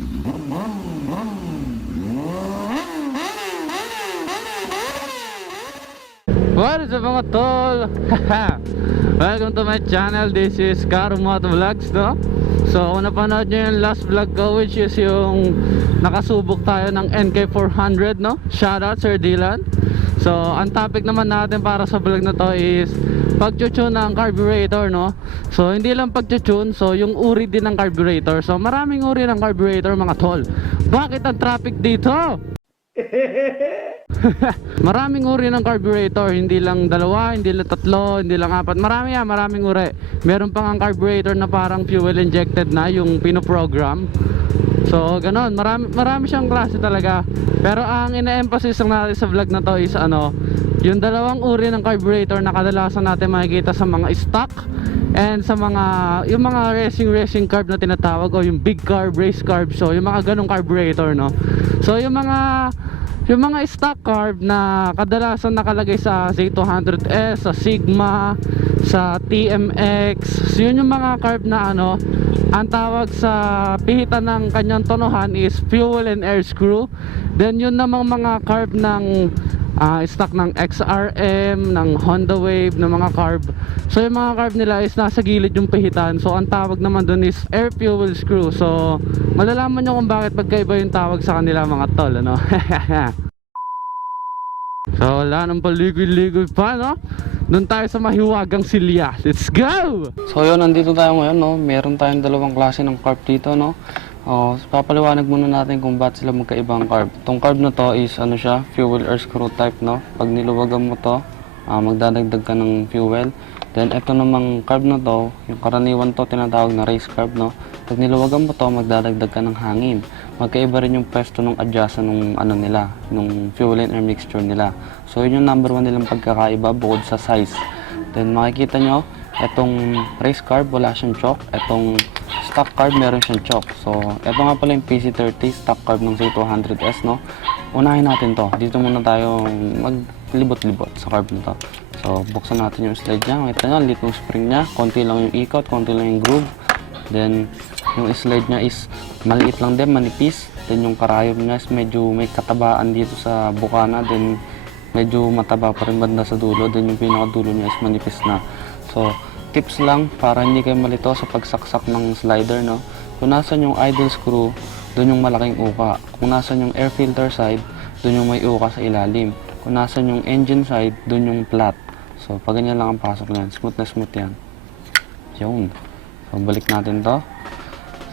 What is up mga tol? Welcome to my channel. This is Karumoto Vlogs, no? So kung napanood nyo yung last vlog ko, which is yung nakasubok tayo ng NK400, no? Shoutout Sir Dylan. So ang topic naman natin para sa vlog na to is pag-tune ng carburetor, no? So hindi lang pag-tune, so yung uri din ng carburetor. So maraming uri ng carburetor mga tol. Bakit ang traffic dito? Maraming uri ng carburetor, hindi lang dalawa, hindi lang tatlo, hindi lang apat. Maraming uri. Meron pang ang carburetor na parang fuel injected na, yung pinoprogram. So ganon, marami siyang klase talaga. Pero ang ina-emphasize natin sa vlog na to is yung dalawang uri ng carburetor na kadalasan natin makikita sa mga stock and sa yung mga racing carb na tinatawag, o yung big carb, race carb. So yung mga ganong carburetor, no? So yung mga stock carb na kadalasan nakalagay sa Z200S, sa Sigma, sa TMX, so yun yung mga carb na ang tawag sa pihitan ng kanyang tonohan is fuel and air screw. Then yun namang mga carb ng stock ng XRM, ng Honda Wave, ng mga carb. So yung mga carb nila is nasa gilid yung pihitan. So ang tawag naman dun is air fuel screw. So malalaman nyo kung bakit pagkaiba yung tawag sa kanila mga tol, ano? So wala nang paligoy-ligoy pa, no? Doon tayo sa mahiwagang silya. Let's go! So yun, nandito tayo ngayon, no? Meron tayong dalawang klase ng carb dito, no? Papaliwanag muna natin kung bakit sila magkaibang carb. Itong carb na to is siya, fuel air screw type, no? Pag niluwagan mo to, magdadagdag ka ng fuel. Then ito namang carb na to, yung karaniwan to tinatawag na race carb, no? Pag niluwagan mo to, magdadagdag ka ng hangin. Magkaiba rin yung pwesto ng adjustan nung nila, nung fuel and air mixture nila. So yun yung number 1 nilang pagkakaiba bukod sa size. Then makikita nyo, etong race carb wala siyang choke, etong stock carb meron siyang choke. So eto nga pala yung PC30 stock carb ng Z200S, no? Unahin natin to. Dito muna tayo maglibot-libot sa carb na to. So buksan natin yung slide niya. Makita nyo, lit yung spring niya, konti lang yung ikot, konti lang yung groove. Then yung slide niya is maliit lang din, manipis. Then yung karayom niya is medyo may katabaan dito sa bukana. Then medyo mataba pa rin banda sa dulo. Then yung pinakadulo niya is manipis na. So tips lang para hindi kayo malito sa pagsaksak ng slider, no? Kung nasan yung idle screw, doon yung malaking uka. Kung nasan yung air filter side, doon yung may uka sa ilalim. Kung nasan yung engine side, doon yung flat. So pag ganyan lang ang pasok niyan, smooth na smooth yan. Yun. So balik natin to.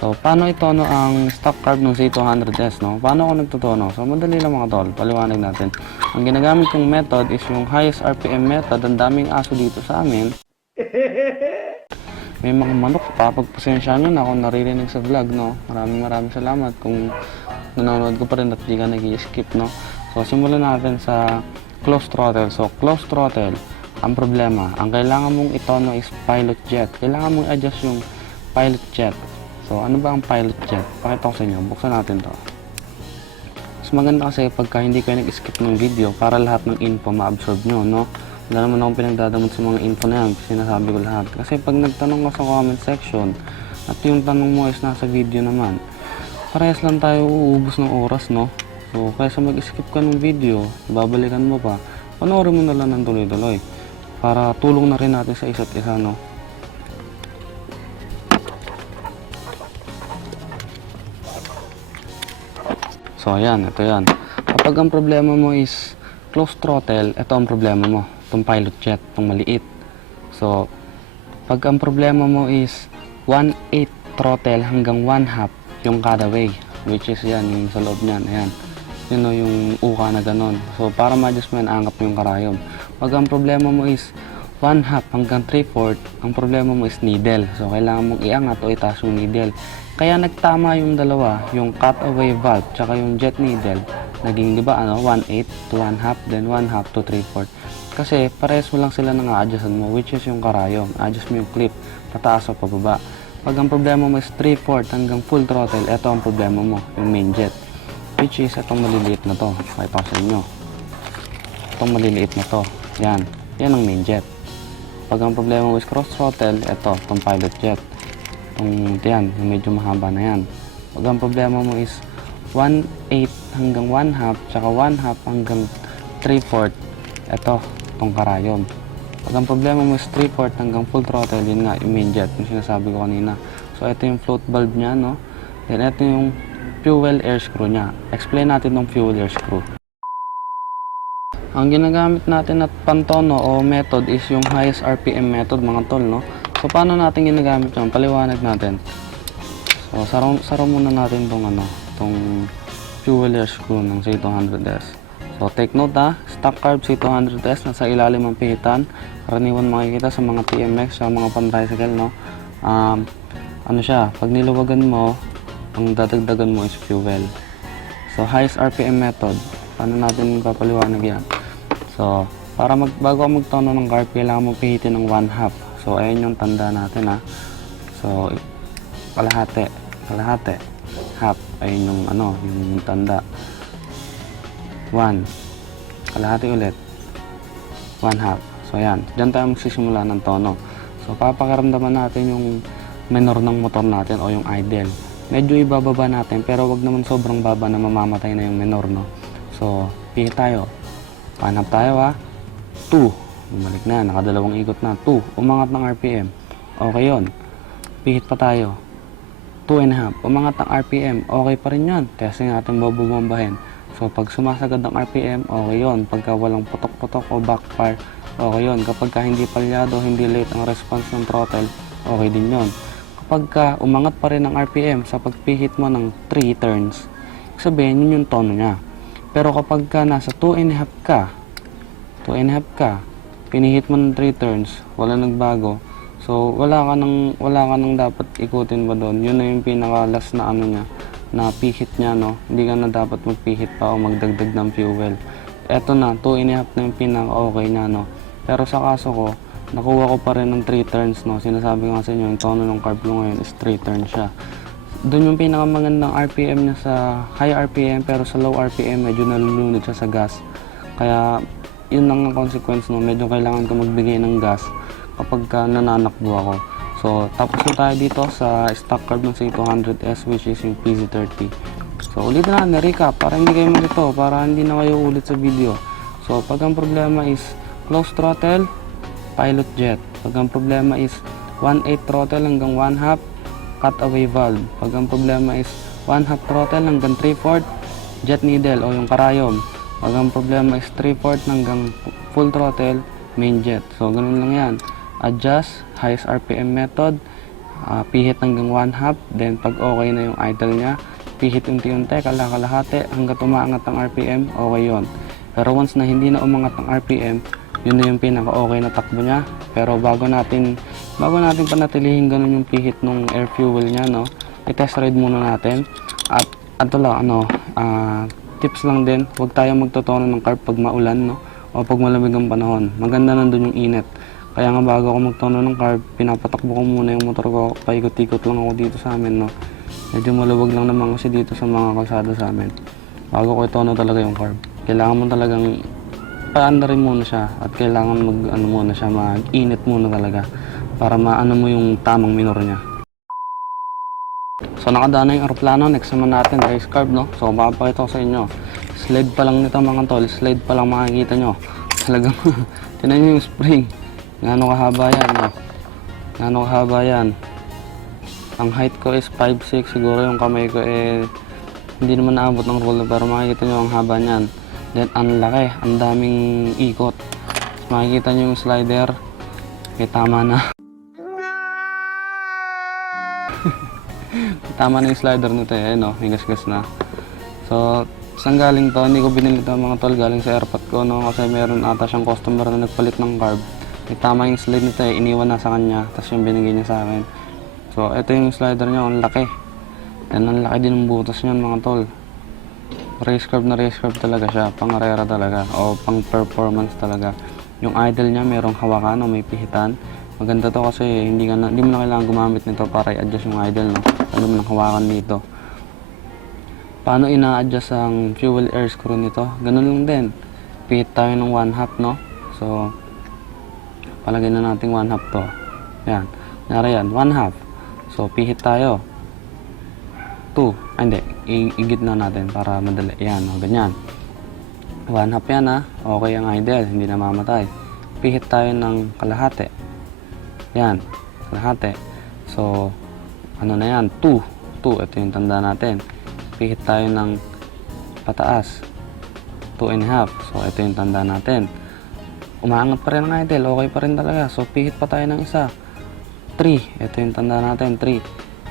So paano itono ang stock carb ng Z200S, no? Paano ako nagtutono? So madali lang mga tol, paliwanag natin. Ang ginagamit kong method is yung highest RPM method. Ang daming aso dito sa amin. May mga manok pa, pagpasensya nyo na kung naririnig sa vlog, no? Maraming salamat kung nanonood ko pa rin at di ka nag-i-skip, no? So simulan natin sa close throttle. So close throttle, ang problema, ang kailangan mong itono is pilot jet. Kailangan mong adjust yung pilot jet. So ano ba ang pilot jet? Pakita ko sa inyo, buksan natin to. Mas maganda kasi pagka hindi kayo nag-skip ng video para lahat ng info ma-absorb nyo, no? Wala naman akong pinagdadamot sa mga info na yan, sinasabi ko lahat. Kasi pag nagtanong ka sa comment section at yung tanong mo is nasa video naman, parehas lang tayo uubos ng oras, no? So kaysa mag-skip ka ng video, babalikan mo pa, panoorin mo na lang ng tuloy-tuloy para tulong na rin natin sa isa't isa, no? So ayan, ito yan. Kapag ang problema mo is close throttle, ito ang problema mo, itong pilot jet, itong maliit. So pag ang problema mo is 1/8 throttle hanggang 1/2 yung kada way, which is yan, yung sa loob niyan, ayan. Yun o, yung uka na ganon. So para ma-adjust mo yan, angat mo yung karayom. Pag ang problema mo is 1/2 hanggang 3/4, ang problema mo is needle. So kailangan mong iangat o itaas yung needle. Kaya nagtama yung dalawa, yung cutaway valve tsaka yung jet needle. Naging, di ba, 1/8 to 1/2, then 1/2 to 3/4. Kasi parehas mo lang sila nang a-adjustan mo, which is yung karayom. Adjust mo yung clip, pataas o pababa. Pag ang problema mo is 3/4 hanggang full throttle, ito ang problema mo, yung main jet. Which is itong maliliit na to. Pakita ko sa inyo. Itong maliliit na to. Yan. Yan ang main jet. Pag ang problema mo is cross throttle, ito, itong pilot jet. Yan, yung medyo mahaba na yan. Pag ang problema mo is 1/8 hanggang 1/2, tsaka 1/2 hanggang 3/4, ito, itong karayom. Pag ang problema mo is 3/4 hanggang full throttle, yun nga, yung main jet, yung sinasabi ko kanina. So, ito yung float valve niya, no? Then, ito yung fuel air screw niya. Explain natin ng fuel air screw. Ang ginagamit natin at pantono o method is yung highest RPM method, mga tol, no? So, paano natin ginagamit yun? Paliwanag natin. So, saro muna natin itong fuel air screw ng C200S. So, take note stock carb C200S, nasa ilalim ng pihitan. Karaniwan makikita sa mga TMX, sa mga pan-tricycle, no? Ano siya, pag niluwagan mo, ang dadagdagan mo is fuel. So, highest RPM method, paano natin papaliwanag yan? So, bago ka magtono ng carb, kailangan mo pihitin ng 1/2. So, ayun yung tanda natin, So, kalahati, half, ayun yung yung tanda. 1, kalahati ulit, 1/2. So, yan, dyan tayo magsisimula ng tono. So, papakaramdaman natin yung menor ng motor natin o yung idle. Medyo ibababa natin, pero wag naman sobrang baba na mamamatay na yung menor, no? So, pihit tayo. 1/2 tayo, 2. Bumalik na, nakadalawang ikot na. 2, umangat ng RPM. Okay yun. Pihit pa tayo. 2.5, umangat ng RPM. Okay pa rin yan. Testing natin bubombahin. So, pag sumasagad ng RPM, okay yun. Pagka walang putok-putok o backfire, okay yun. Kapag hindi palyado, hindi late ang response ng throttle, okay din yun. Kapag umangat pa rin ang RPM sa pagpihit mo ng 3 turns, sabihin yun yung tono niya. Pero kapag nasa 2.5 ka, pinihit mo ng 3 turns, wala nagbago, so wala ka nang dapat ikutin ba doon. Yun na yung pinaka-last na niya, na pihit niya, no? Hindi ka na dapat magpihit pa o magdagdag ng fuel. Eto na, 2.5 na yung pinaka-okay niya, no? Pero sa kaso ko, nakuha ko pa rin ng 3 turns, no? Sinasabi ko nga sa inyo, yung tono ng carb ko ngayon is 3 turns siya. Doon yung pinakamagandang RPM niya sa high RPM, pero sa low RPM medyo nalulunod siya sa gas. Kaya yun lang ang consequence, no? Medyo kailangan ko magbigay ng gas kapag nananakbo ako. So, tapos na tayo dito sa stock carb ng C200S, which is yung PZ30. So, ulit na recap para hindi kayo malito, para hindi na kayo ulit sa video. So, pag ang problema is close throttle, pilot jet. Pag ang problema is 1/8 throttle hanggang 1/2, cutaway valve. Pag ang problema is 1/2 throttle hanggang 3/4, jet needle o yung karayom. Pag ang problema is 3/4 hanggang full throttle, main jet. So, ganun lang yan. Adjust, highest RPM method, pihit hanggang 1/2, then pag okay na yung idle niya, pihit unti-unti, kalahati, hanggang umaangat ang RPM, okay yon. Pero once na hindi na umangat ang RPM, yun na yung pinaka-okay na takbo niya. Pero bago natin panatilihin ganun yung pihit ng air fuel niya, no, i-test ride muna natin. At ito lang, tips lang din, huwag tayo magtotono ng carb pag maulan, no, o pag malamig ang panahon. Maganda nandun yung init. Kaya nga bago ako magtono ng carb, pinapatakbo ko muna yung motor ko, paikot-ikot lang ako dito sa amin, no. Medyo maluwag lang naman kasi dito sa mga kalsada sa amin. Bago ko itono talaga yung carb, kailangan mo talagang paandarin muna siya at kailangan mag-init muna talaga para maano mo yung tamang minor niya. So, nakadaan na yung aeroplano. Next naman natin, race carb, no. So, mapapakita ko sa inyo. Slide pa lang nito, mga tol. Slide pa lang makikita nyo. Talagang, tinan nyo yung spring. Gano'ng kahaba yan, no? Gano'ng kahaba yan. Ang height ko is 5'6". Siguro yung kamay ko hindi naman naabot ng roller, pero makikita nyo ang haba niyan. Then, ang laki. Ang daming ikot. Makikita nyo yung slider. Tama na. Tama na yung slider nito, no? May gas-gas na. So, saan galing to? Hindi ko binili ito, mga tol. Galing sa airpot ko, no? Kasi meron ata siyang customer na nagpalit ng carb. May tama yung slide nito, iniwan na sa kanya. Tapos yung binigay niya sa akin. So, ito yung slider niya. Ang laki. Yan, ang laki din ng butas niyan, mga tol. Race carb na race carb talaga siya. Pang-arera talaga. O pang-performance talaga. Yung idle niya, merong hawakan o may pihitan. Maganda to kasi hindi mo na kailangan gumamit nito para i-adjust yung idle, no? Ano mo nang hawakan dito. Paano ina-adjust ang fuel air screw nito? Ganun lang din. Pihit tayo ng 1/2, no? So, palagay na natin 1/2 to. Yan. Nara yan, 1/2. So, pihit tayo. 2. Hindi, igit na natin para madali. Yan, o, ganyan. 1/2 yan ha. Okay ang idle, hindi namamatay. Pihit tayo ng kalahati. Yan, kalahati. So, ano na yan? 2. Ito yung tanda natin. Pihit tayo ng pataas. 2.5. So, ito yung tanda natin. Umaangat pa rin ang idle. Okay pa rin talaga. So, pihit pa tayo ng isa. 3. Ito yung tanda natin. 3.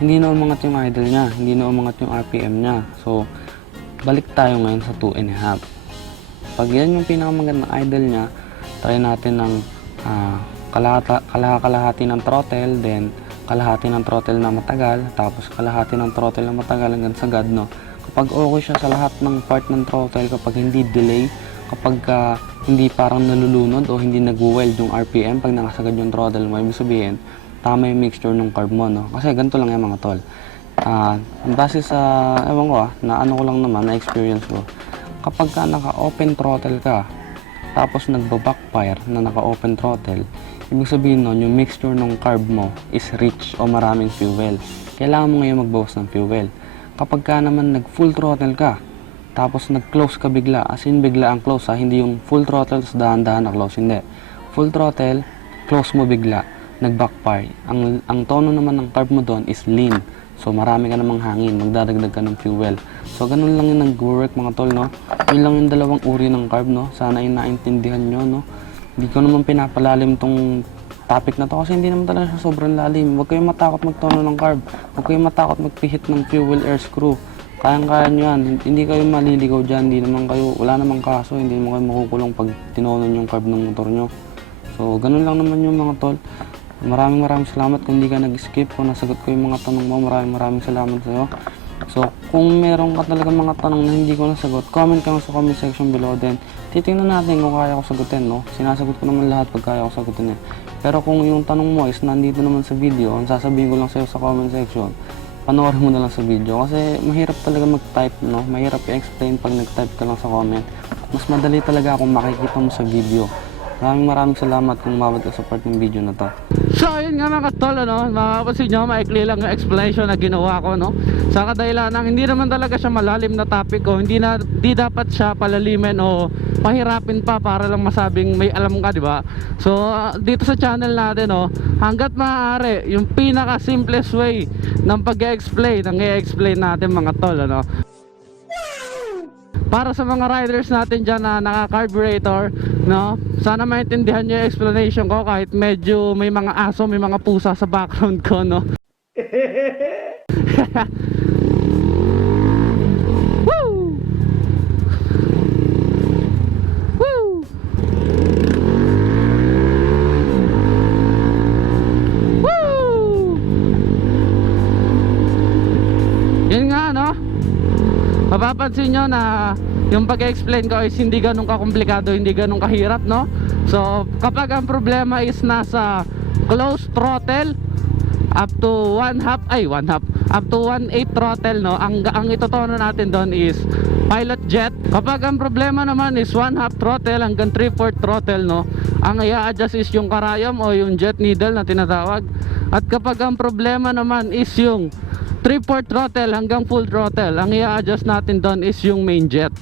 Hindi na umangat yung idle niya. Hindi na umangat yung RPM niya. So, balik tayo ngayon sa 2.5. Pag yan yung pinakamagandang idle niya, try natin ng kalahati ng throttle, then kalahati ng throttle na matagal, tapos kalahati ng throttle na matagal hanggang sagad, no? Kapag okay siya sa lahat ng part ng throttle, kapag hindi delay, kapag hindi parang nalulunod o hindi nag-weld yung RPM pag nakasagad yung throttle mo, ibig sabihin, tama yung mixture ng carb mo, no? Kasi ganito lang yan mga tol. Base sa, ewan ko na ano ko lang naman, na experience ko, kapag ka naka-open throttle ka, tapos nagba-backfire na naka-open throttle, ibig sabihin nun, yung mixture ng carb mo is rich o maraming fuel. Kailangan mo ngayon magbawas ng fuel. Kapag ka naman nag-full throttle ka, tapos nag-close ka bigla, as in bigla ang close hindi yung full throttle sa dahan-dahan na close, hindi. Full throttle, close mo bigla, nag-backfire. Ang tono naman ng carb mo doon is lean. So, marami ka namang hangin, magdadagdag ka ng fuel. So, ganun lang yung nag-work mga tol, no? Yun lang yung dalawang uri ng carb, no? Sana ay naintindihan nyo, no? Hindi ko naman pinapalalim tong topic na to kasi hindi naman talaga siya sobrang lalim. Huwag kayong matakot magtono ng carb. Huwag kayong matakot magpihit ng fuel air screw. Kayang-kaya nyo yan. Hindi kayo maliligaw dyan. Hindi naman kayo, wala namang kaso. Hindi naman kayo makukulong pag tinonon yung carb ng motor nyo. So, ganun lang naman yung mga tol. Maraming salamat kung hindi ka nag-skip, kung nasagot ko yung mga tanong mo. Maraming salamat sa'yo. So, kung meron ka talaga mga tanong na hindi ko nasagot, comment ka sa comment section below din. Titingnan natin kung kaya ko sagutin, no? Sinasagot ko naman lahat pag kaya ko sagutin eh. Pero kung yung tanong mo is nandito naman sa video, ang sasabihin ko lang sa'yo sa comment section, panoorin mo na lang sa video. Kasi mahirap talaga mag-type, no? Mahirap i-explain pag nag-type ka lang sa comment. Mas madali talaga kung makikita mo sa video. Maraming salamat kung umabot ka sa part ng video na to. So ayun nga mga tol, no? Makapansin nyo, maikli lang yung explanation na ginawa ko, no? Sa kadahilan ng hindi naman talaga siya malalim na topic o hindi dapat siya palalimin o pahirapin pa para lang masabing may alam ka, di ba? So dito sa channel natin, no, hanggat maaari yung pinaka simplest way ng pag-explain, ang i-explain natin mga tol, ano? Para sa mga riders natin dyan na naka-carburetor, no? Sana maintindihan nyo yung explanation ko kahit medyo may mga aso, may mga pusa sa background ko, no? Woo! Woo! Woo! Yun nga, no? Mapapansin nyo na yung pag-explain ko is hindi ganun kakomplikado, hindi ganun kahirap, no? So, kapag ang problema is nasa close throttle up to 1/2, up to 1/8 throttle, no? Ang itotono natin doon is pilot jet. Kapag ang problema naman is 1/2 throttle hanggang 3/4 throttle, no? Ang i-adjust is yung karayom o yung jet needle na tinatawag. At kapag ang problema naman is yung 3/4 throttle hanggang full throttle, ang i-adjust natin doon is yung main jet.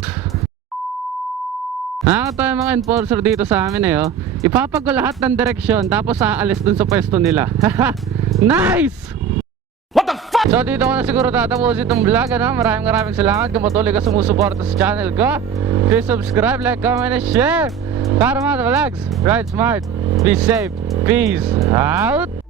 Nakakatawa yung mga enforcer dito sa amin eh, oh. Ipapago lahat ng direksyon tapos aalis dun sa pwesto nila. Nice! What the fuck? So dito ko na siguro tatapusin itong vlog, ano? Maraming salamat kung patuloy ka sumusuporta sa channel ko. Please subscribe, like, comment, and share. Para mga vlogs, ride smart, be safe, peace out.